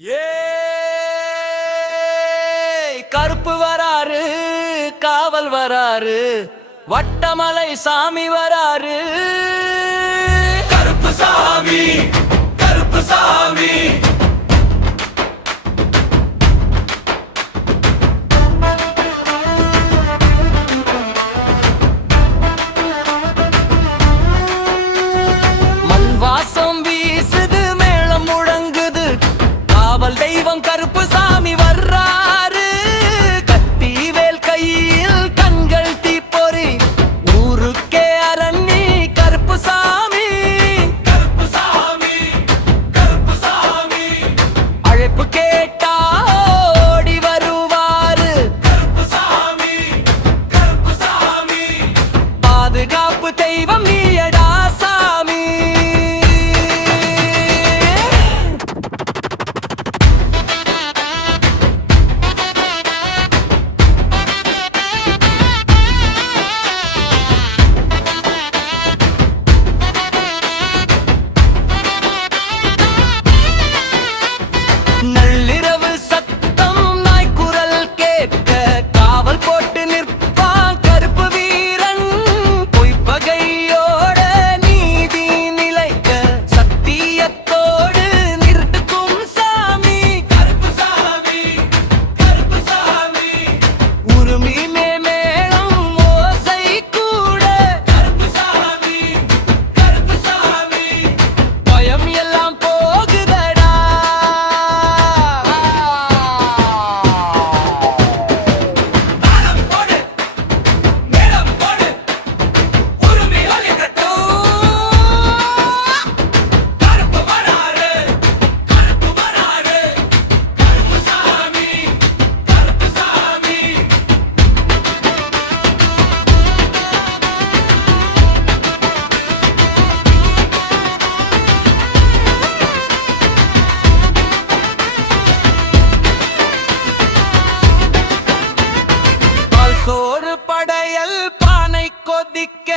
ஏ கருப்பு வராரு, காவல் வராரு, வட்டமலை சாமி வராரு. கருப்பு சாமி, கருப்பு சாமி. மண் வாசம் வீசுது, மேளம் முழங்குது, காவல் தெய்வம் கருப்பு சாமி வர்றாரு. கத்தி வேல் கையில், கண்கள் தீப்பொறி, ஊருக்கே அரண்டி கருப்பு சாமி. கருப்பு சாமி, கருப்பு சாமி. அழைப்பு கேட்டா ஓடி வருவாரு. கருப்பு சாமி, கருப்பு சாமி. பாதுகாப்பு தெய்வம் நீயடா சாமி. நள்ளிரவு சத்தம், நாய்க்குரல் கேட்க, காவல் போட்டு நிற்பான் கருப்பு வீரன். பொய்ப்பகையோட நீதி நிலைக்க, சத்தியத்தோடு நிறுத்துக்கும் சாமி. கருப்பு சாமி, கருப்பு சாமி. உருமி மேளம் ஓசை கூட. கருப்பு சாமி, கருப்பு சாமி. பயம் எல்லாம் போகுதடா. தாளம் போடு, மேளம் போடு, உருமி ஒலிக்கட்டும். கருப்பு வராரு, கருப்பு வராரு, கருப்பு சாமி, கருப்பு சாமி. பால் சோறு படையல் பானை கொதிக்க,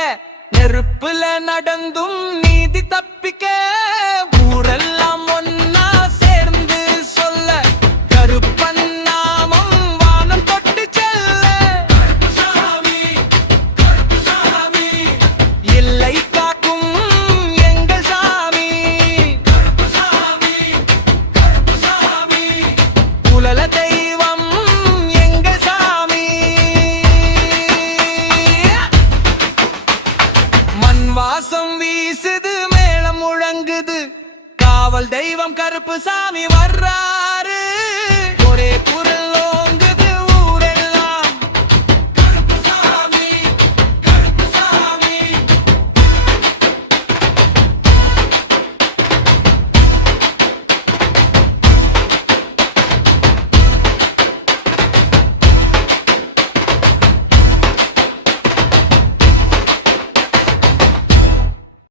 நெருப்புல நடந்தும் நீதி தப்பிக்க, ஊரெல்லாம் ஒன்னா சேர்ந்து சொல்ல, கருப்பன் நாமம் வானம் தொட்டு செல்ல. கருப்பு சாமி, கருப்பு சாமி. எல்லை காக்கும் எங்கள் சாமி. கருப்பு சாமி, கருப்பு சாமி. குலல தெய்வம் எங்கள் சாமி. மண் வாசம் வீசுது, மேளம் முழங்குது, காவல் தெய்வம் கருப்பு சாமி வர்றா.